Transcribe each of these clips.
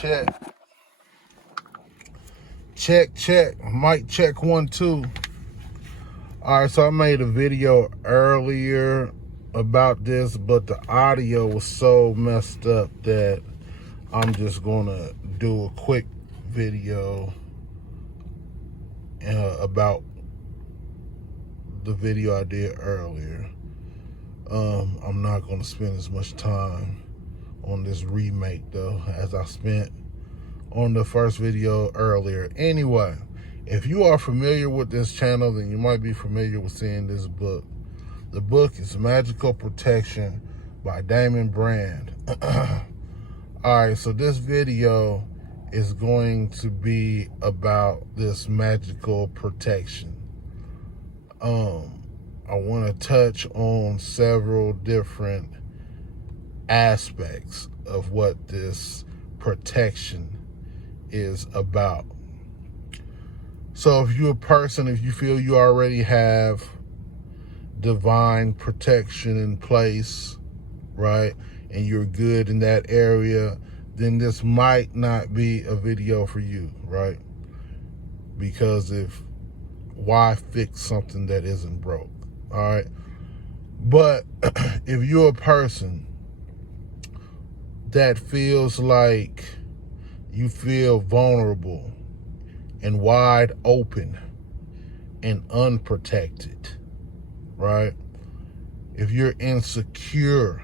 check. Check. Mic check 1, 2. All right, so I made a video earlier about this, but the audio was so messed up that I'm just gonna do a quick video about the video I did earlier. I'm not gonna spend as much time on this remake though as I spent on the first video earlier. Anyway, if you are familiar with this channel, then you might be familiar with seeing this book. The book is Magical Protection by Damon Brand. Alright, so this video is going to be about this magical protection. I want to touch on several different aspects of what this protection is about. So if you're a person, if you feel you already have divine protection in place, right, and you're good in that area, then this might not be a video for you, right? Because why fix something that isn't broke, all right? But if you're a person that feels like you feel vulnerable and wide open and unprotected, right? If you're insecure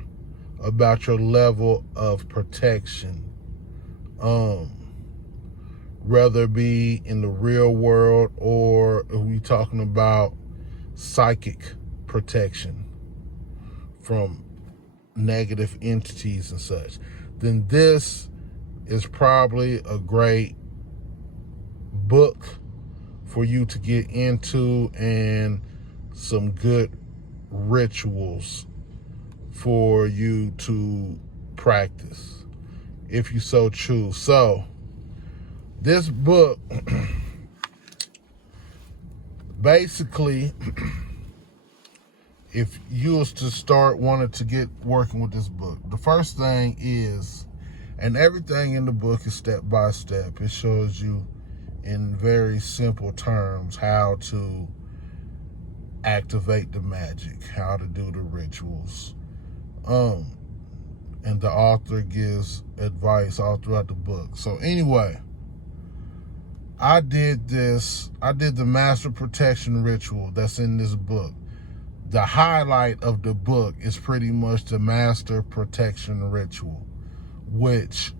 about your level of protection, whether it be in the real world or if we talking about psychic protection from negative entities and such, then this is probably a great book for you to get into, and some good rituals for you to practice if you so choose. So this book basically, if you was to start wanting to get working with this book, the first thing is, and everything in the book is step by step. It shows you in very simple terms how to activate the magic, how to do the rituals. And the author gives advice all throughout the book. So anyway, I did the master protection ritual that's in this book. The highlight of the book is pretty much the master protection ritual, which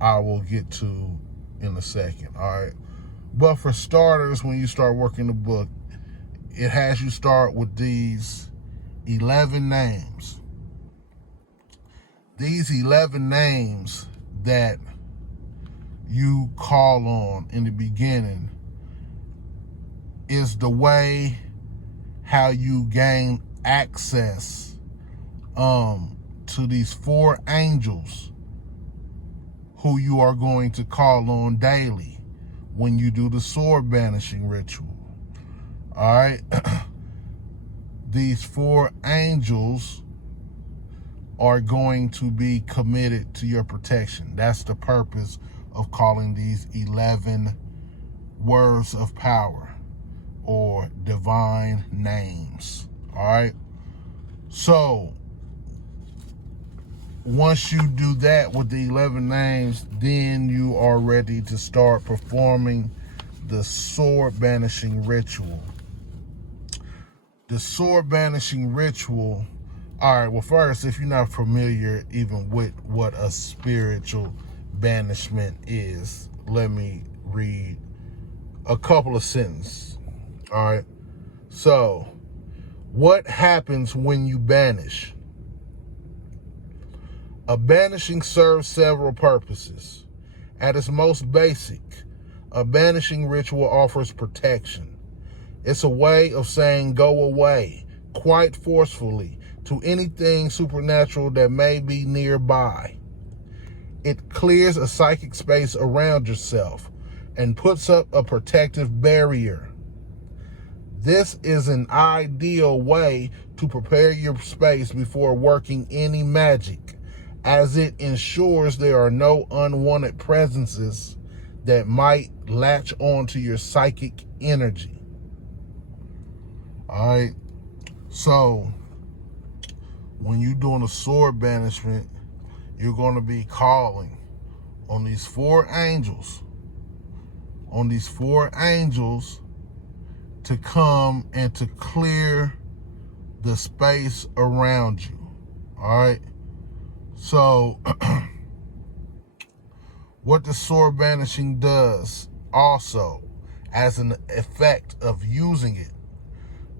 I will get to in a second, all right? But for starters, when you start working the book, it has you start with these 11 names. These 11 names that you call on in the beginning is the way how you gain access to these 4 angels who you are going to call on daily when you do the sword banishing ritual. All right. These 4 angels are going to be committed to your protection. That's the purpose of calling these 11 words of power or divine names. All right. So once you do that with the 11 names, then you are ready to start performing the sword banishing ritual. The sword banishing ritual, all right, well, first, if you're not familiar even with what a spiritual banishment is, let me read a couple of sentences, all right? So, what happens when you banish? A banishing serves several purposes. At its most basic, a banishing ritual offers protection. It's a way of saying go away, quite forcefully, to anything supernatural that may be nearby. It clears a psychic space around yourself and puts up a protective barrier. This is an ideal way to prepare your space before working any magic, as it ensures there are no unwanted presences that might latch onto your psychic energy. All right. So when you're doing a sword banishment, you're going to be calling on these four angels, to come and to clear the space around you. All right. So what the sword banishing does also, as an effect of using it,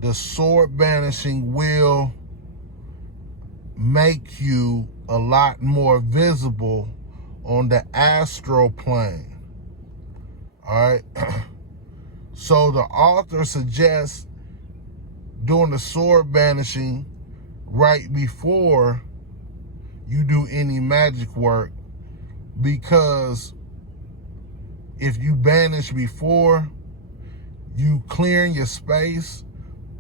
the sword banishing will make you a lot more visible on the astral plane. All right. So the author suggests doing the sword banishing right before you do any magic work, because if you banish before, you clearing your space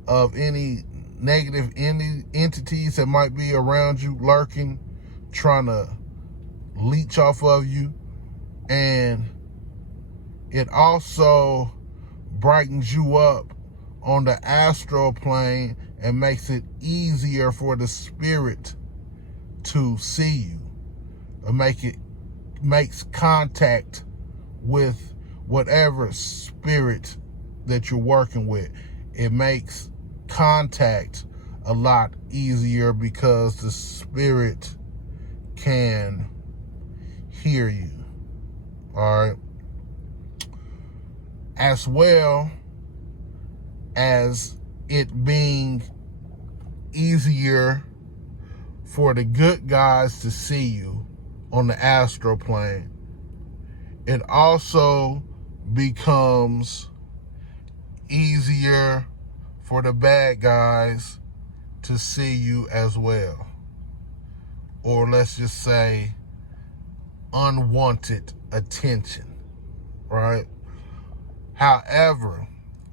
of any negative entities that might be around you, lurking, trying to leech off of you. And it also brightens you up on the astral plane and makes it easier for the spirit to see you, or makes contact with whatever spirit that you're working with. It makes contact a lot easier because the spirit can hear you. All right. As well as it being easier for the good guys to see you on the astral plane, it also becomes easier for the bad guys to see you as well. Or let's just say unwanted attention, right? However,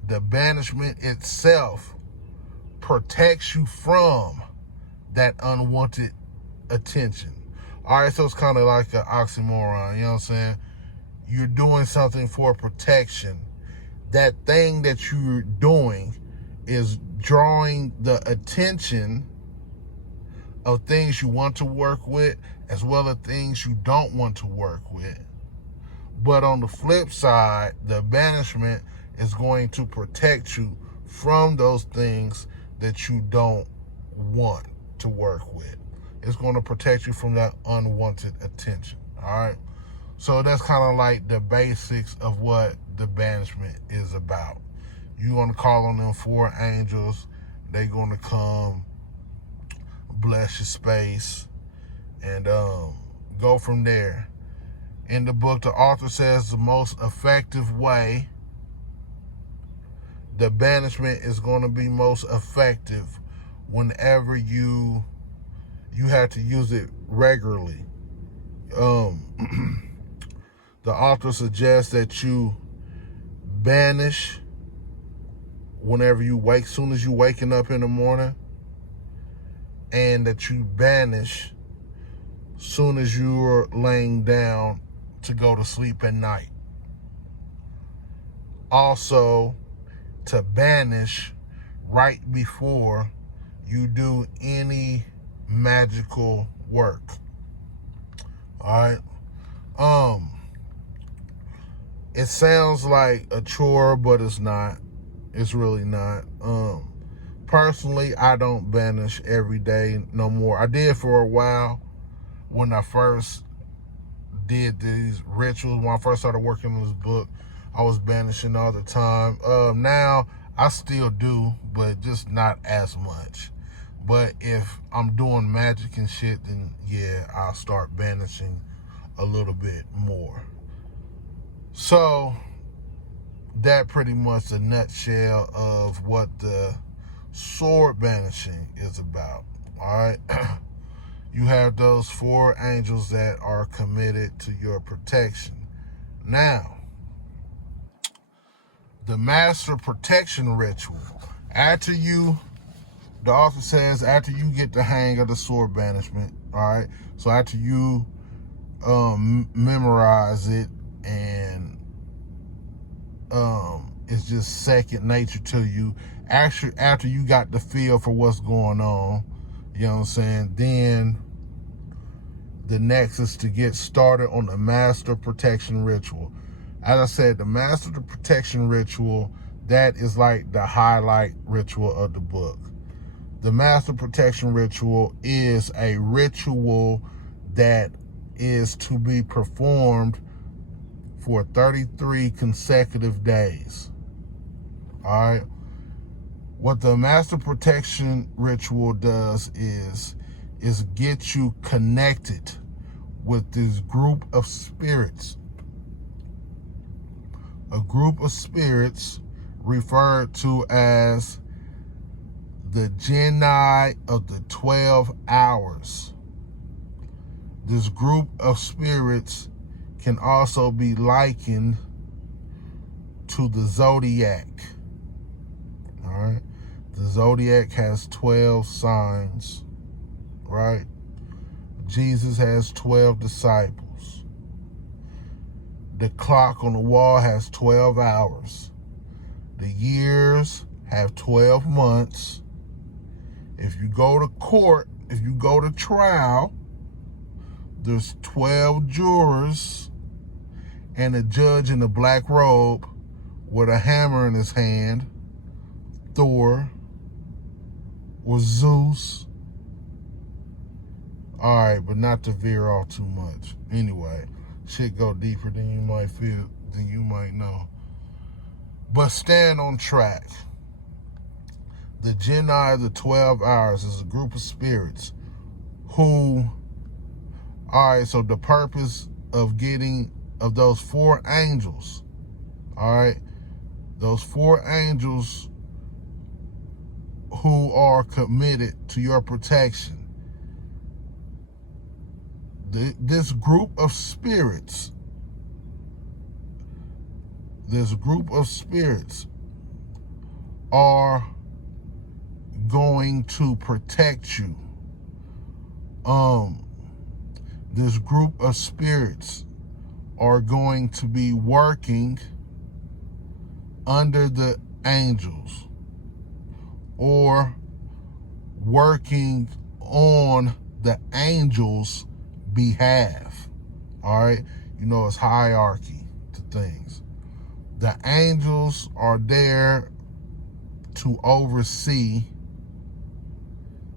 the banishment itself protects you from that unwanted attention. All right, so it's kind of like an oxymoron, you know what I'm saying? You're doing something for protection. That thing that you're doing is drawing the attention of things you want to work with, as well as things you don't want to work with. But on the flip side, the banishment is going to protect you from those things that you don't want to work with. It's going to protect you from that unwanted attention. All right. So that's kind of like the basics of what the banishment is about. You're going to call on them four angels. They're going to come, bless your space, and go from there. In the book, the author says the most effective way the banishment is going to be most effective whenever you have to use it regularly. The author suggests that you banish whenever you wake, soon as you waking up in the morning, and that you banish soon as you're laying down to go to sleep at night. Also, to banish right before you do any magical work. All right. It sounds like a chore, but it's not. It's really not. Personally, I don't banish every day no more. I did for a while when I first did these rituals. When I first started working on this book, I was banishing all the time. Now I still do, but just not as much. But if I'm doing magic and shit, then yeah, I'll start banishing a little bit more. So that pretty much the nutshell of what the sword banishing is about. All right. You have those four angels that are committed to your protection. Now, the master protection ritual. The author says, after you get the hang of the sword banishment, All right. So after you memorize it, and it's just second nature to you. Actually, after you got the feel for what's going on, you know what I'm saying, then the next is to get started on the Master Protection Ritual. As I said, the Master Protection Ritual, that is like the highlight ritual of the book. The Master Protection Ritual is a ritual that is to be performed for 33 consecutive days. All right. What the Master Protection Ritual does is get you connected with this group of spirits. A group of spirits referred to as the Genii of the 12 hours. This group of spirits can also be likened to the zodiac. All right. The zodiac has 12 signs, right? Jesus has 12 disciples. The clock on the wall has 12 hours. The years have 12 months. If you go to court, if you go to trial, there's 12 jurors and a judge in a black robe with a hammer in his hand, Thor or Zeus. All right, but not to veer off too much. Anyway, shit go deeper than you might feel, than you might know. But stand on track. The Genii of the 12 hours is a group of spirits who, all right, so the purpose of those 4 angels, all right, those 4 angels who are committed to your protection. This group of spirits are going to protect you. This group of spirits are going to be working under the angels or working on the angels' behalf. All right. You know, it's hierarchy to things. The angels are there to oversee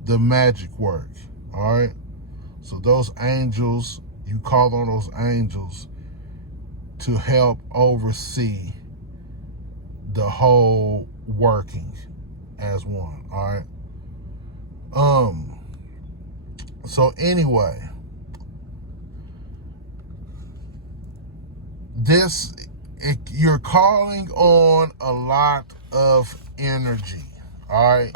the magic work. All right. So those angels, you call on those angels to help oversee the whole working as one. All right. So anyway, you're calling on a lot of energy. All right.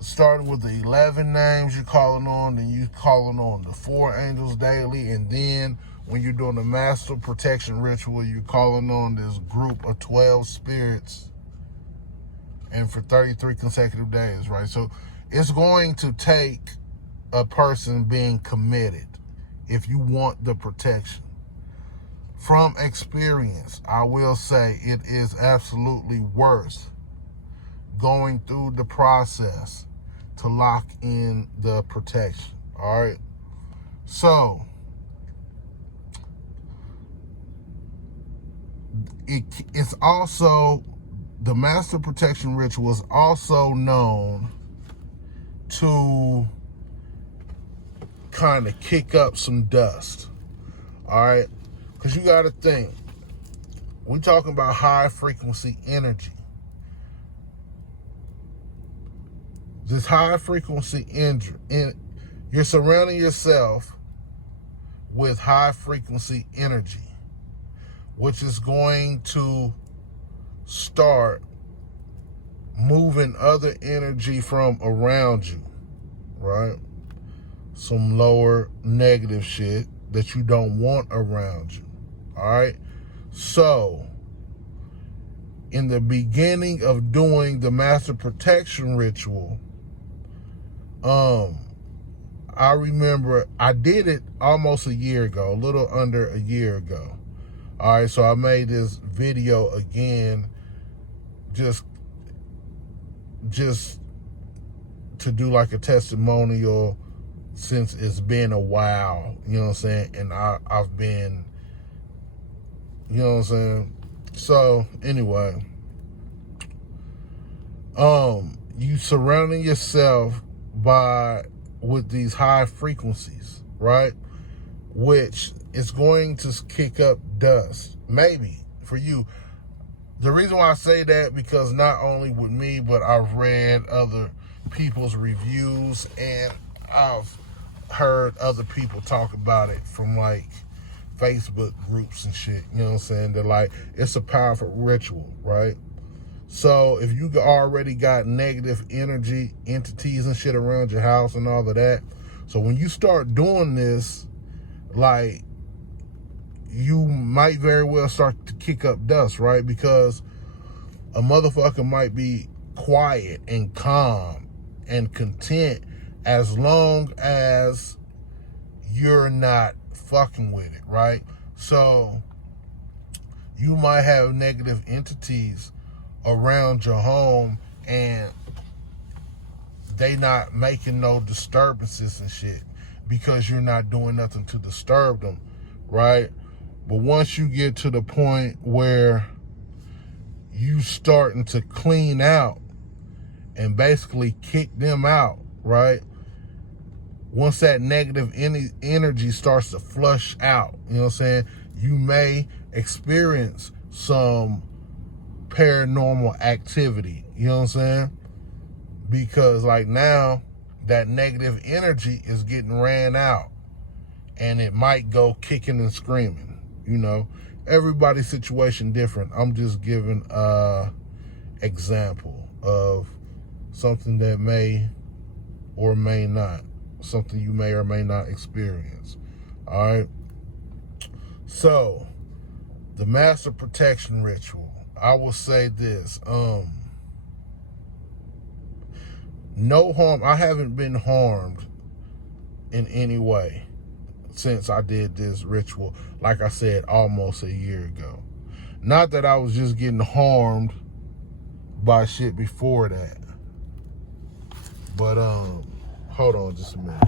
Starting with the 11 names you're calling on, then you're calling on the 4 angels daily, and then when you're doing the Master Protection Ritual, you're calling on this group of 12 spirits, and for 33 consecutive days, right? So it's going to take a person being committed if you want the protection. From experience, I will say it is absolutely worth going through the process to lock in the protection. All right. So it's also, the Master Protection Ritual is also known to kind of kick up some dust. All right. Because you got to think, we're talking about high frequency energy. This high frequency energy, you're surrounding yourself with high frequency energy, which is going to start moving other energy from around you, right? Some lower negative shit that you don't want around you. All right. So in the beginning of doing the Master Protection Ritual, I remember I did it almost a year ago, a little under a year ago. All right, so I made this video again, just to do like a testimonial, since it's been a while, you know what I'm saying? And I've been, you know what I'm saying? So anyway, you surrounding yourself with these high frequencies, right? Which is going to kick up dust, maybe for you. The reason why I say that, because not only with me, but I've read other people's reviews and I've heard other people talk about it from like Facebook groups and shit, you know what I'm saying? They're like, it's a powerful ritual, right? So if you already got negative energy, entities and shit around your house and all of that, so when you start doing this, like, you might very well start to kick up dust, right? Because a motherfucker might be quiet and calm and content as long as you're not fucking with it, right? So you might have negative entities around your home and they not making no disturbances and shit because you're not doing nothing to disturb them, right? But once you get to the point where you starting to clean out and basically kick them out, right? Once that negative energy starts to flush out, you know what I'm saying? You may experience some paranormal activity, you know what I'm saying? Because like now, that negative energy is getting ran out and it might go kicking and screaming, you know? Everybody's situation different. I'm just giving a example of something that may or may not, something you may or may not experience. All right. So the master protection ritual, I will say this, no harm. I haven't been harmed in any way since I did this ritual, like I said, almost a year ago. Not that I was just getting harmed by shit before that. But hold on just a minute.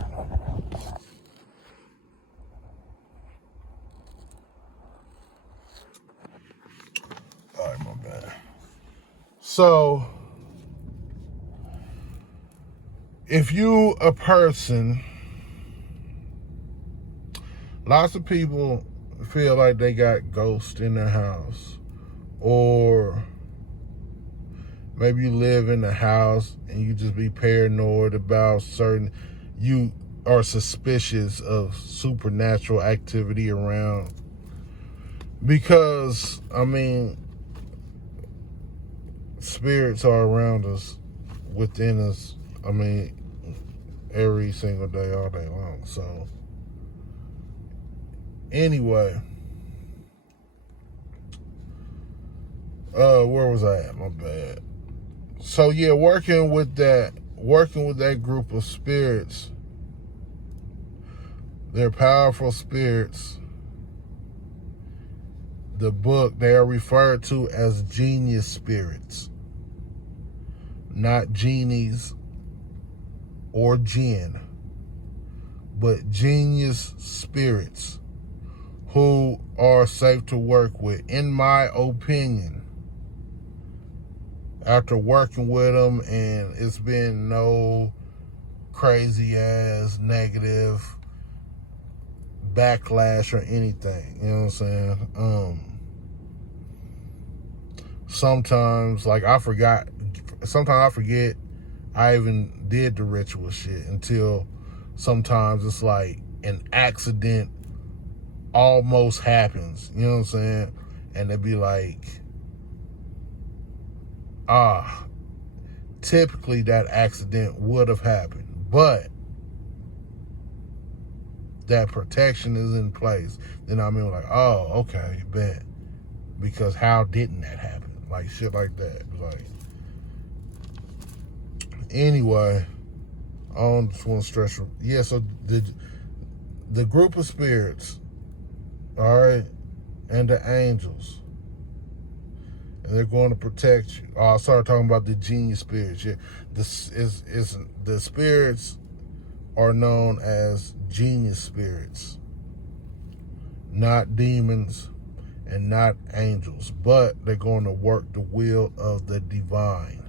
All right, my bad. So if you a person, lots of people feel like they got ghosts in their house, or maybe you live in a house and you just be paranoid about certain, you are suspicious of supernatural activity around. Because, I mean, spirits are around us, within us, I mean, every single day, all day long. So, anyway, where was I at? My bad. So yeah, working with that group of spirits, they're powerful spirits. The book, they are referred to as genius spirits, not genies or jinn, but genius spirits who are safe to work with, in my opinion. After working with them, and it's been no crazy ass negative backlash or anything, you know what I'm saying? Sometimes, like, sometimes I forget I even did the ritual shit until sometimes it's like an accident almost happens, you know what I'm saying? And they'd be like, typically that accident would have happened, but that protection is in place. Then I mean, like, oh, okay, bet. Because how didn't that happen? Like, shit like that. Like, anyway, I don't just want to stress. Yeah, so the group of spirits, all right, and the angels, and they're going to protect you. Oh, I started talking about the genius spirits. Yeah, this is the spirits are known as genius spirits, not demons and not angels, but they're going to work the will of the divine.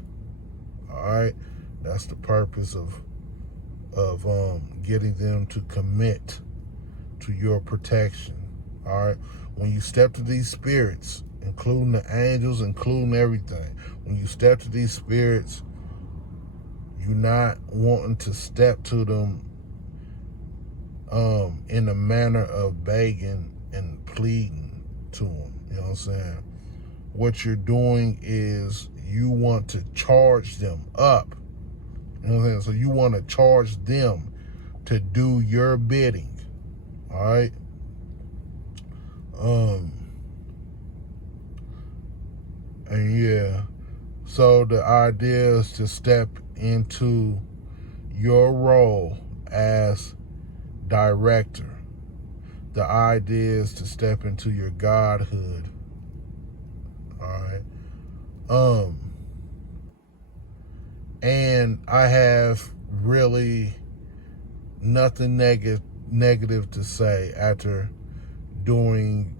All right, that's the purpose of getting them to commit to your protection. All right, when you step to these spirits, including the angels, including everything, when you step to these spirits, you're not wanting to step to them in a manner of begging and pleading to them. You know what I'm saying? What you're doing is you want to charge them up. You know what I'm saying? So you want to charge them to do your bidding. All right? And yeah, so the idea is to step into your role as director. The idea is to step into your godhood. All right. And I have really nothing negative to say after doing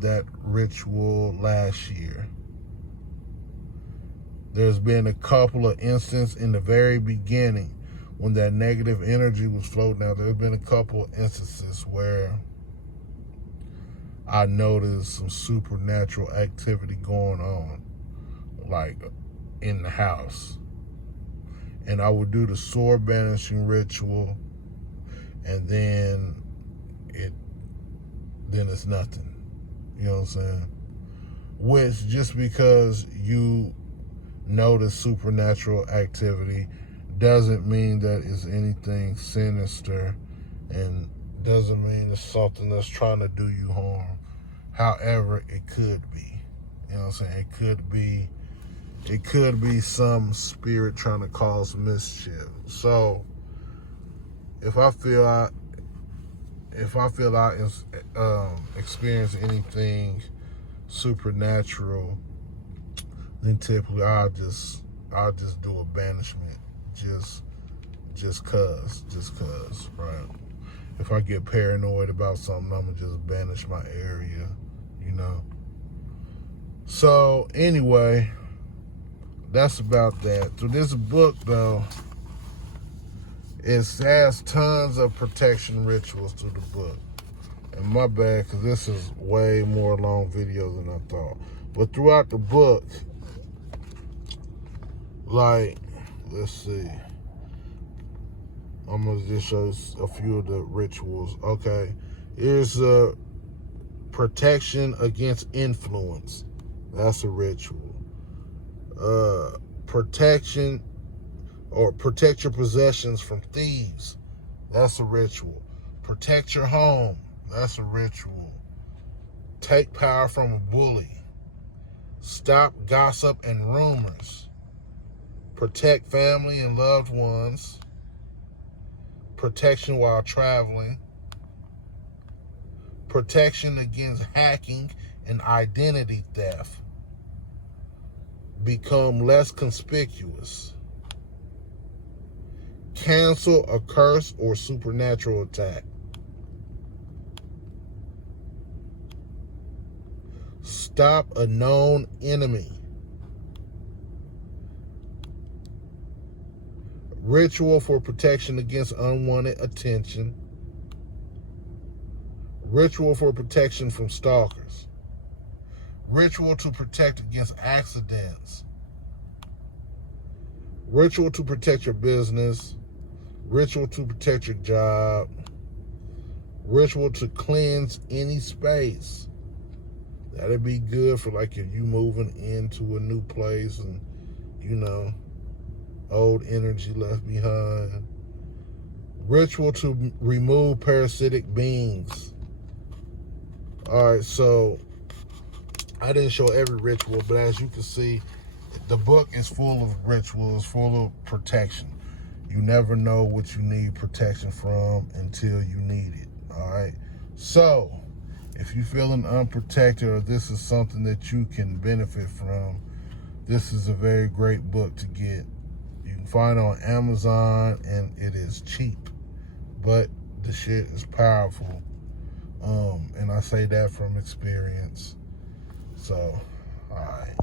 that ritual last year. There's been a couple of instances in the very beginning when that negative energy was floating out. There's been a couple of instances where I noticed some supernatural activity going on, like in the house. And I would do the sword banishing ritual, and then it's nothing. You know what I'm saying? Which, just because you notice supernatural activity doesn't mean that it's anything sinister, and doesn't mean it's something that's trying to do you harm. However, it could be. You know what I'm saying? It could be some spirit trying to cause mischief. So if I feel I experience anything supernatural, then typically I'll just do a banishment, just cause, right? If I get paranoid about something, I'm gonna just banish my area, you know. So anyway, that's about that. So this book, though, it has tons of protection rituals to the book. And my bad, because this is way more long video than I thought. But throughout the book, like, let's see. I'm going to just show a few of the rituals. Okay. Here's a protection against influence. That's a ritual. Protection or protect your possessions from thieves. That's a ritual. Protect your home. That's a ritual. Take power from a bully. Stop gossip and rumors. Protect family and loved ones. Protection while traveling. Protection against hacking and identity theft. Become less conspicuous. Cancel a curse or supernatural attack. Stop a known enemy. Ritual for protection against unwanted attention. Ritual for protection from stalkers. Ritual to protect against accidents. Ritual to protect your business. Ritual to protect your job. Ritual to cleanse any space. That'd be good for, like, if you moving into a new place and, you know, old energy left behind. Ritual to remove parasitic beings. All right, so I didn't show every ritual, but as you can see, the book is full of rituals, full of protection. You never know what you need protection from until you need it. All right. So if you're feeling unprotected or this is something that you can benefit from, this is a very great book to get. You can find it on Amazon and it is cheap, but the shit is powerful. And I say that from experience. So, all right.